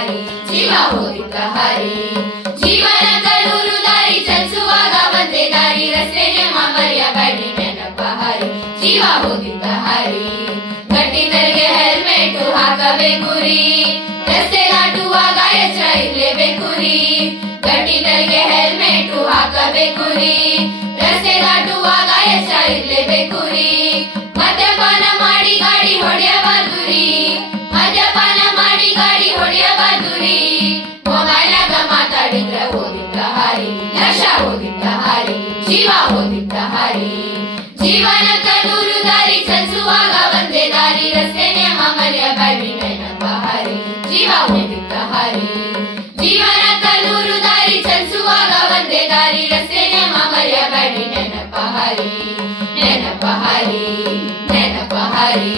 ಹರಿ ಜೀವ ಹೋಗಿದ್ದ ಹರಿ ಜೀವನ ಕನೂರು ದಾರಿ ಚಲಿಸುವಾಗ ಒಂದೇ ದಾರಿ ರಸ್ತೆ ನೇಮ ಮರೆಯಬೇಡಿ ನೆನಪ ಹರಿ ಜೀವ ಹೋಗಿದ್ದ ಹರಿ ಗಟ್ಟಿ ತೆರೆಗೆ ಹೆಲ್ಮೆಟ್ ಹಾಕಬೇಕು ರೀ ರಸ್ತೆ ದಾಟುವಾಗ ಎಚ್ಚರ ಇರಲೇಬೇಕು ರೀ ಗಟ್ಟಿ ತೆರೆಗೆ ಹೆಲ್ಮೆಟ್ ಹಾಕಬೇಕು ರೀ ರಸ್ತೆ ದಾಟುವಾಗ ಎಚ್ಚರ ಇರಲೇಬೇಕು ರೀ ಮದ್ಯಪಾನ ಮಾಡಿ ಗಾಡಿ ಹೊಡೆಯಬಾರ್ದು ರೀ ಮದ್ಯಪಾನ ಮಾಡಿ ಗಾಡಿ ಹೊಡೆಯಬಾರ್ದು ರೀ ಮೊಬೈಲಾಗ ಮಾತಾಡಿದ್ರ ಹೋಗಿದ್ದ ಹರಿ ಲಕ್ಷ ಹೋಗಿದ್ದ ಹರಿ ಜೀವ ಹೋಗಿದ್ದ ಹರಿ ಜೀವನ ಕನೂರು ದಾರಿ ಚಲಿಸುವಾಗ ಒಂದೇ ದಾರಿ ರಸ್ತೆ ನೇಮ ಮರೆಯಬೇಡಿ ನೆನಪ ಹರಿ ಜೀವ ಹೋಗಿದ್ದ ಹರಿ ಜೀವನ ಕನೂರು ದಾರಿ ಚಲಿಸುವಾಗ ಒಂದೇ ದಾರಿ ರಸ್ತೆ ನೇಮ ಮರೆಯಬೇಡಿ ನೆನಪ ಹರಿ ನೆನಪ ಹರಿ ನೆನಪ ಹರಿ